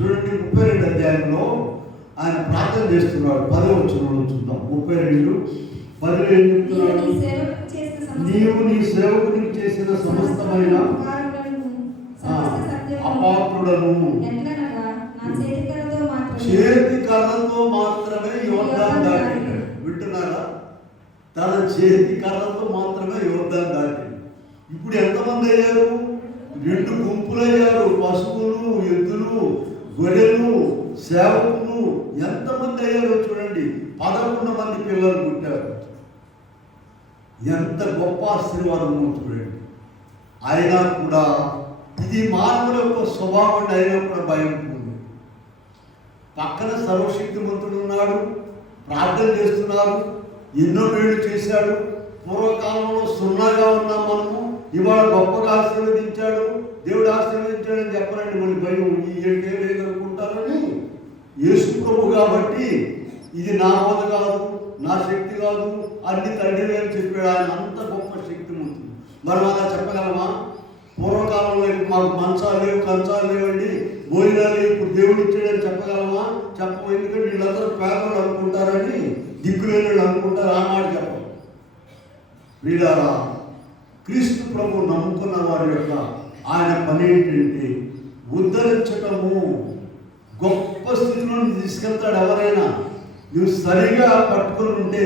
చూడండి 32 అధ్యాయంలో ఆయన ప్రార్థన చేస్తున్నాడు. 10వ వచనంలో చూద్దాం. 32 10 ఏం చెప్తున్నాడు? నీవు నీ సేవకునికి చేసిన సమస్తమైన అపాత్రులను చేతి కర్రతో మాత్రమే యోర్దాను దాటాడు. వింటున్నారా? తన చేతి కర్రతో మాత్రమే యోర్దాను దాటాడు. ఇప్పుడు ఎంతమంది అయ్యారు? 2 గుంపులు అయ్యారు. పశువులు, ఎద్దులు, గొర్రెలు, సేవకులు ఎంతమంది అయ్యారో చూడండి. 11 మంది పిల్లలు పుట్టారు. ఎంత గొప్ప ఆశీర్వాదము చూడండి. అయినా కూడా ఇది మానవుల యొక్క స్వభావం. అయినా కూడా భయం ఉంది. పక్కన సర్వశక్తిమంతుడు ఉన్నాడు, ప్రార్థన చేస్తున్నారు, ఎన్నో వేళ్ళు చేశాడు. పూర్వకాలంలో సున్నాగా ఉన్నాం మనము, ఇవాళ గొప్పగా ఆశీర్వదించాడు, దేవుడు ఆశీర్వదించాడని చెప్పరండి. మళ్ళీ భయం, ఈ ఏడుకుంటారని. యేసు ప్రభు కాబట్టి ఇది నా బోధ కాదు, నా శక్తి కాదు, అన్ని తండ్రి అని చెప్పాడు. ఆయన అంత గొప్ప శక్తి ఉంటుంది. మనం అలా చెప్పగలమా? పూర్వకాలంలో మాకు మంచాలు లేవు, కంచాలు లేవండి, భోజనాలు ఇప్పుడు దేవుడు ఇచ్చాడని చెప్పగలమా? చెప్పము. ఎందుకంటే వీళ్ళందరూ పేదలు అనుకుంటారని, దిక్కులేని అనుకుంటారు. ఆ మాట చెప్పం. వీళ్ళారా క్రీస్తు ప్రభు నమ్ముకున్న వారి యొక్క ఆయన పని ఏంటంటే ఉద్ధరించటము. గొప్ప స్థితిలో తీసుకెళ్తాడు. ఎవరైనా నువ్వు సరిగా పట్టుకుని ఉంటే